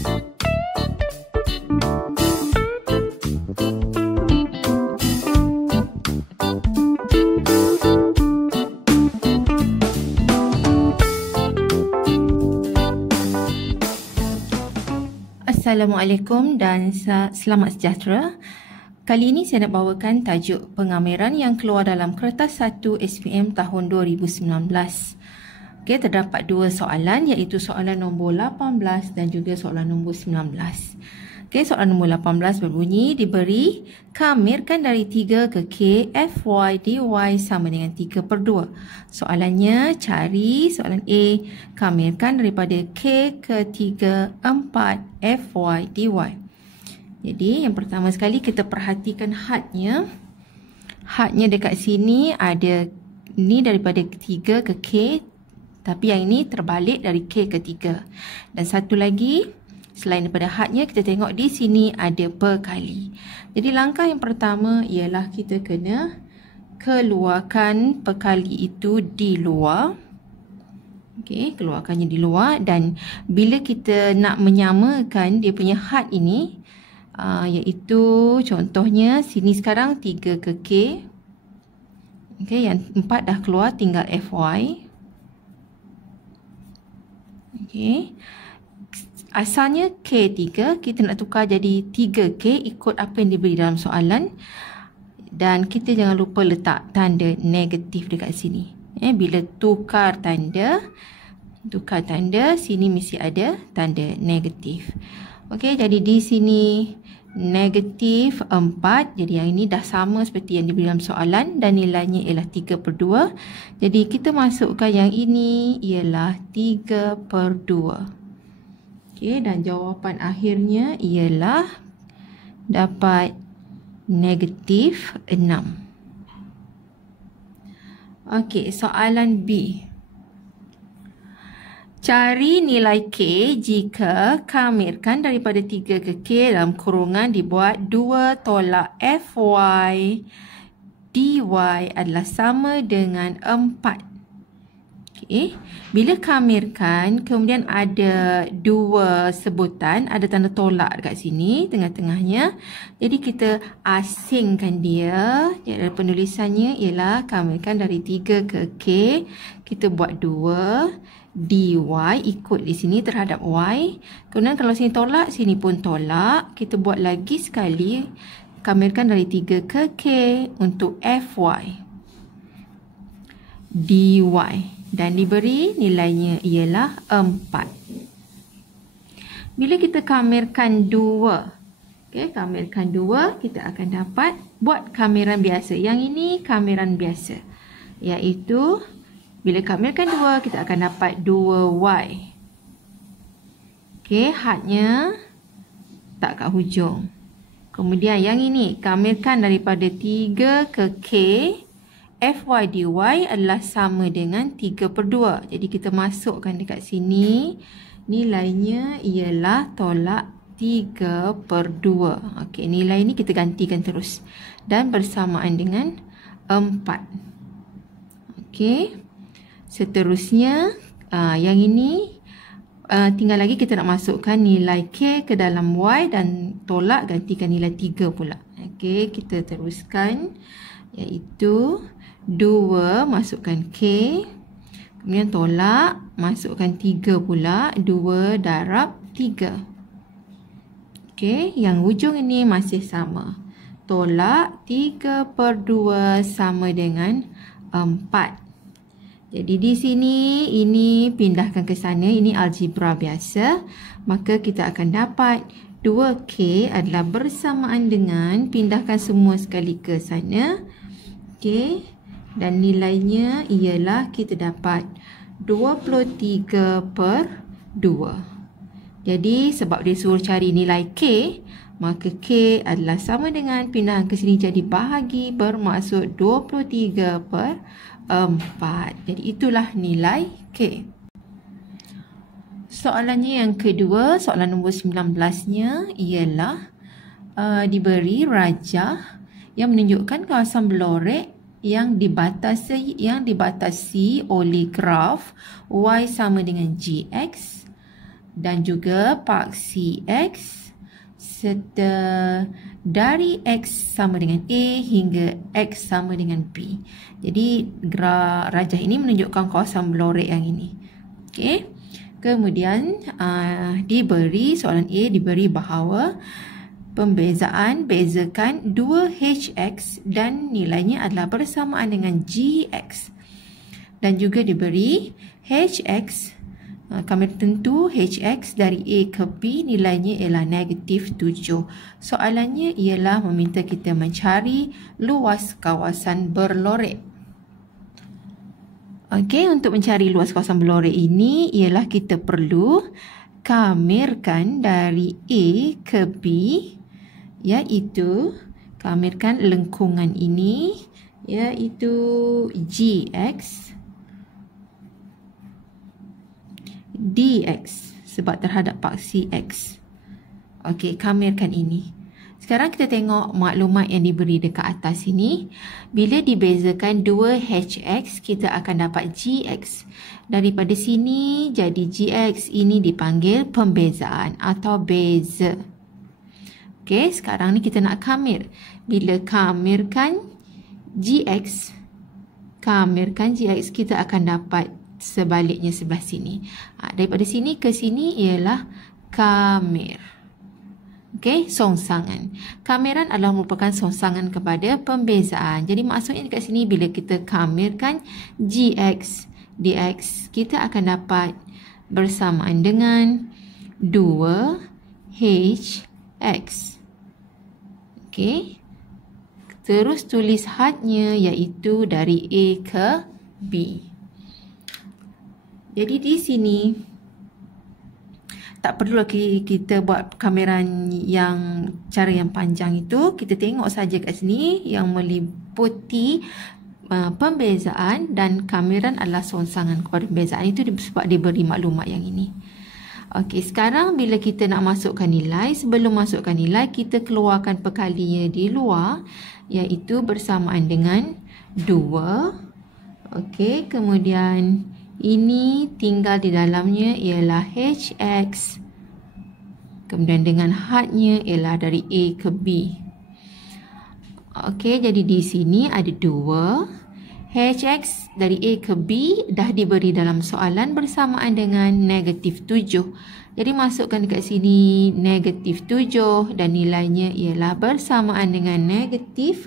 Assalamualaikum dan selamat sejahtera. Kali ini saya nak bawakan tajuk pengamiran yang keluar dalam Kertas 1 SPM tahun 2019. Okey, terdapat dua soalan, iaitu soalan nombor 18 dan juga soalan nombor 19. Okey, soalan nombor 18 berbunyi, diberi kamirkan dari 3 ke K, FY dy sama dengan 3/2. Soalannya, cari soalan A, kamirkan daripada K ke 3, 4, FY dy. Jadi, yang pertama sekali kita perhatikan hadnya. Hadnya dekat sini ada, ni daripada 3 ke K, tapi yang ini terbalik dari K ke 3. Dan satu lagi, selain daripada hadnya, kita tengok di sini ada perkali. Jadi langkah yang pertama ialah kita kena keluarkan perkali itu di luar. Okey, keluarkannya di luar. Dan bila kita nak menyamakan dia punya had ini, iaitu contohnya sini sekarang 3 ke K. Okey, yang 4 dah keluar, tinggal FY. Okey. Asalnya K3, kita nak tukar jadi 3K ikut apa yang diberi dalam soalan. Dan kita jangan lupa letak tanda negatif dekat sini. Bila tukar tanda, sini mesti ada tanda negatif. Okey, jadi di sini negatif 4. Jadi yang ini dah sama seperti yang diberi dalam soalan dan nilainya ialah 3/2. Jadi kita masukkan yang ini ialah 3/2. Okey, dan jawapan akhirnya ialah dapat negatif 6. Okey, soalan B. Cari nilai K jika kamirkan daripada 3 ke K dalam kurungan dibuat 2 tolak FY dy adalah sama dengan 4. Okay. Bila kamirkan, kemudian ada dua sebutan, ada tanda tolak dekat sini, tengah-tengahnya. Jadi kita asingkan dia. Jadi penulisannya ialah kamirkan dari 3 ke K. Kita buat 2 dy ikut di sini terhadap Y. Kemudian kalau sini tolak, sini pun tolak. Kita buat lagi sekali, kamirkan dari 3 ke K untuk FY dy. Dan diberi nilainya ialah 4. Bila kita kamirkan 2, kamirkan 2, kita akan dapat buat kamiran biasa. Yang ini kamiran biasa, iaitu bila kamirkan 2, kita akan dapat 2Y. Hadnya tak kat hujung. Kemudian yang ini, kamirkan daripada 3 ke K, FY dy adalah sama dengan 3/2. Jadi kita masukkan dekat sini, nilainya ialah tolak 3/2. Okey, nilai ini kita gantikan terus. Dan bersamaan dengan 4. Okey, seterusnya, yang ini, tinggal lagi kita nak masukkan nilai K ke dalam Y dan tolak, gantikan nilai 3 pula. Okey, kita teruskan, iaitu 2 masukkan K, kemudian tolak, masukkan 3 pula, 2 darab 3. Okey, yang hujung ini masih sama. Tolak 3/2 sama dengan 4. Jadi di sini, ini pindahkan ke sana, ini algebra biasa. Maka kita akan dapat 2K adalah bersamaan dengan, pindahkan semua sekali ke sana. Okey. Dan nilainya ialah kita dapat 23/2. Jadi sebab dia suruh cari nilai K, maka K adalah sama dengan, pindahan ke sini jadi bahagi, bermaksud 23/4. Jadi itulah nilai K. Soalannya yang kedua, soalan nombor 19-nya ialah diberi rajah yang menunjukkan kawasan Blorek yang dibatasi oleh graf y sama dengan gx dan juga paksi X serta dari X sama dengan A hingga X sama dengan B. Jadi graf rajah ini menunjukkan kawasan berlorek yang ini. Okey. Kemudian soalan A diberi bahawa pembezaan bezakan 2HX dan nilainya adalah bersamaan dengan GX. Dan juga diberi HX, kami tentu HX dari A ke B nilainya ialah negatif 7. Soalannya ialah meminta kita mencari luas kawasan berlorek. Okey, untuk mencari luas kawasan berlorek ini ialah kita perlu kamirkan dari A ke B, iaitu kamirkan lengkungan ini iaitu GX dx sebab terhadap paksi X. Okey, kamirkan ini. Sekarang kita tengok maklumat yang diberi dekat atas ini. Bila dibezakan 2HX, kita akan dapat GX. Daripada sini jadi GX ini dipanggil pembezaan atau beza. Okey, sekarang ni kita nak kamir. Bila kamirkan GX, kita akan dapat sebaliknya sebelah sini. Daripada sini ke sini ialah kamir. Okey, songsangan. Kamiran adalah merupakan songsangan kepada pembezaan. Jadi maksudnya dekat sini bila kita kamirkan GX dx, kita akan dapat bersamaan dengan 2HX. Okey. Terus tulis hadnya iaitu dari A ke B. Jadi di sini tak perlu lagi kita buat kameran cara yang panjang itu. Kita tengok saja kat sini yang meliputi pembezaan dan kameran adalah songsangan kepada pembezaan itu sebab diberi maklumat yang ini. Okey, sekarang bila kita nak masukkan nilai, sebelum masukkan nilai kita keluarkan perkalinya di luar iaitu bersamaan dengan 2. Okey, kemudian ini tinggal di dalamnya ialah HX. Kemudian dengan hadnya ialah dari A ke B. Okey, jadi di sini ada 2. HX dari A ke B dah diberi dalam soalan bersamaan dengan negatif 7. Jadi masukkan dekat sini negatif 7 dan nilainya ialah bersamaan dengan negatif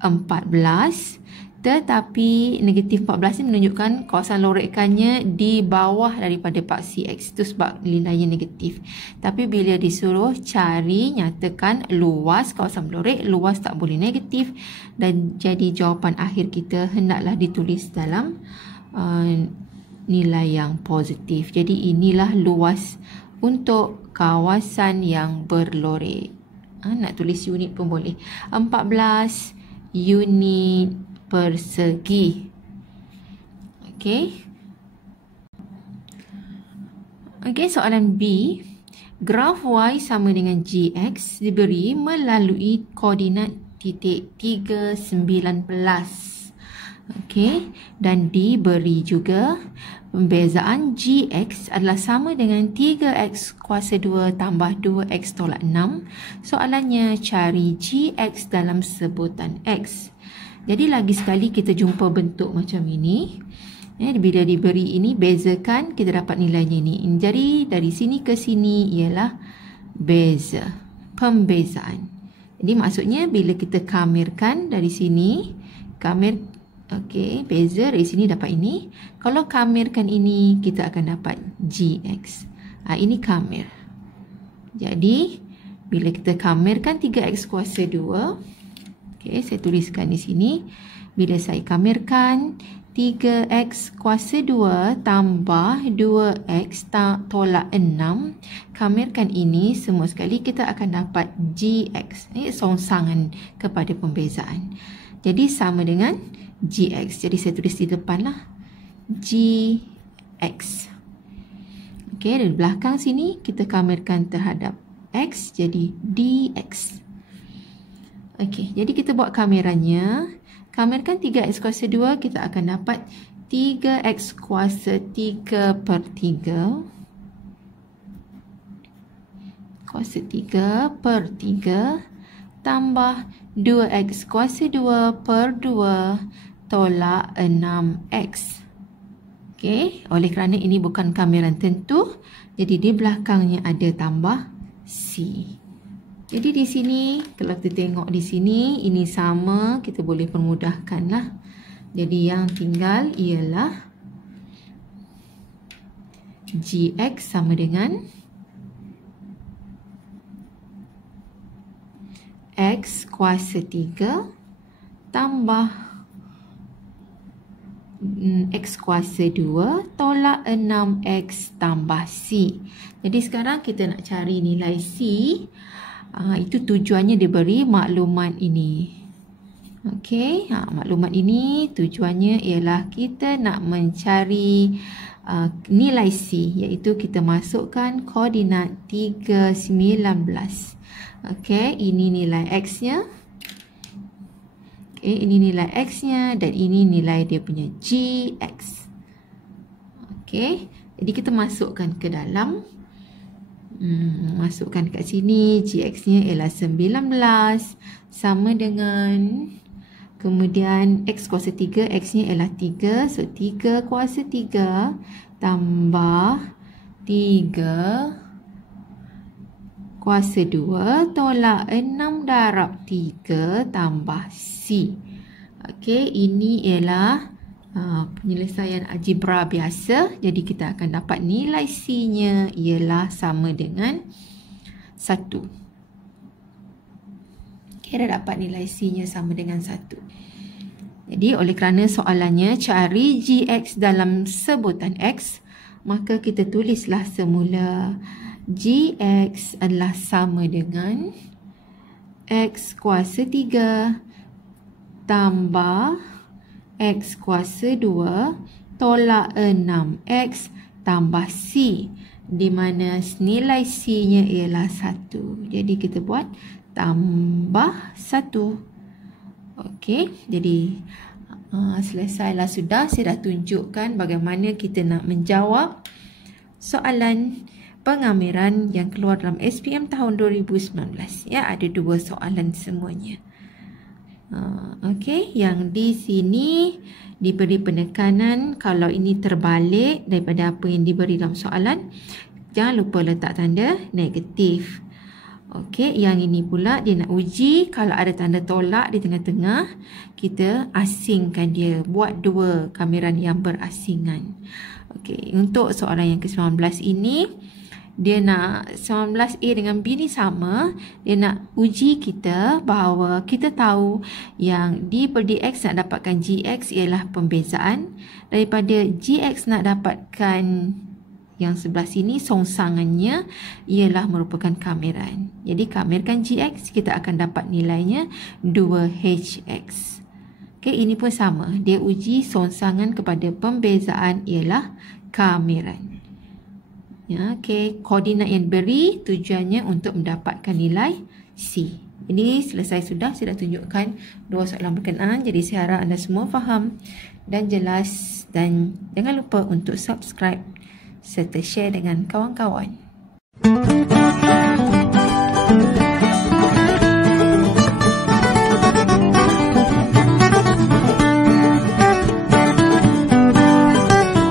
14. Tetapi negatif 14 ini menunjukkan kawasan lorekannya di bawah daripada paksi X. Itu sebab nilainya negatif. Tapi bila disuruh nyatakan luas kawasan lorek, luas tak boleh negatif. Dan jadi jawapan akhir kita hendaklah ditulis dalam nilai yang positif. Jadi inilah luas untuk kawasan yang berlorek. Nak tulis unit pun boleh. 14 unit persegi. Okey. Okey, soalan B. Graf Y sama dengan GX diberi melalui koordinat titik 3, 19. Okey, dan diberi juga pembezaan GX adalah sama dengan 3X kuasa 2 tambah 2X tolak 6. Soalannya cari GX dalam sebutan X. Jadi lagi sekali kita jumpa bentuk macam ini. Bila diberi ini, bezakan, kita dapat nilainya ini. Jadi dari sini ke sini ialah beza, pembezaan. Jadi maksudnya bila kita kamirkan dari sini, beza dari sini dapat ini. Kalau kamirkan ini, kita akan dapat GX. Ini kamir. Jadi bila kita kamirkan 3X kuasa 2, saya tuliskan di sini. Bila saya kamirkan 3X kuasa 2 tambah 2X tolak 6, kamirkan ini, semua sekali kita akan dapat GX. Ini songsangan kepada pembezaan. Jadi sama dengan GX. Jadi saya tulis di depan lah. GX. Okey, dari belakang sini kita kamirkan terhadap X, jadi DX. Okey, jadi kita buat kamerannya. Kamirkan 3X kuasa 2, kita akan dapat 3X kuasa 3/3 kuasa 3 per 3 tambah 2x kuasa 2 per 2 tolak 6x. Okey, oleh kerana ini bukan kamiran tentu, jadi di belakangnya ada tambah C. Jadi di sini, kalau kita tengok di sini, ini sama, kita boleh permudahkanlah. Jadi yang tinggal ialah Gx sama dengan X kuasa 3 tambah X kuasa 2 tolak 6X tambah C. Jadi sekarang kita nak cari nilai C. Itu tujuannya diberi maklumat ini. Okey, maklumat ini tujuannya ialah kita nak mencari nilai C, iaitu kita masukkan koordinat 3, 19. Okey, ini nilai X-nya. Okay, ini nilai X-nya dan ini nilai dia punya Gx. Okey, jadi kita masukkan ke dalam. Masukkan kat sini. Gx-nya ialah 19 sama dengan, kemudian X kuasa 3, X-nya ialah 3. So, 3 kuasa 3 tambah 3 kuasa 2 tolak 6 darab 3 tambah C. Okey, ini ialah penyelesaian algebra biasa. Jadi kita akan dapat nilai C-nya ialah sama dengan 1. Okey, dah dapat nilai C-nya sama dengan 1. Jadi oleh kerana soalannya cari Gx dalam sebutan X, maka kita tulislah semula Gx adalah sama dengan X kuasa 3 tambah X kuasa 2 tolak 6X tambah C, di mana nilai C-nya ialah 1. Jadi kita buat tambah 1. Okey, jadi selesailah sudah. Saya dah tunjukkan bagaimana kita nak menjawab soalan pengamiran yang keluar dalam SPM tahun 2019. Ya, ada 2 soalan semuanya. Okey, yang di sini diberi penekanan kalau ini terbalik daripada apa yang diberi dalam soalan, jangan lupa letak tanda negatif. Okey, yang ini pula dia nak uji kalau ada tanda tolak di tengah-tengah, kita asingkan dia, buat 2 kamiran yang berasingan. Okey, untuk soalan yang ke-19 ini, dia nak 19A dengan B ni sama. Dia nak uji kita bahawa kita tahu yang D per dx nak dapatkan Gx ialah pembezaan. Daripada Gx nak dapatkan yang sebelah sini, songsangannya ialah merupakan kamiran. Jadi kamirkan Gx, kita akan dapat nilainya 2Hx. Okay, ini pun sama. Dia uji songsangan kepada pembezaan ialah kamiran. Ya, okay. Koordinat yang diberi tujuannya untuk mendapatkan nilai C. Ini selesai sudah. Saya dah tunjukkan 2 soalan berkenaan. Jadi saya harap anda semua faham dan jelas. Dan jangan lupa untuk subscribe serta share dengan kawan-kawan.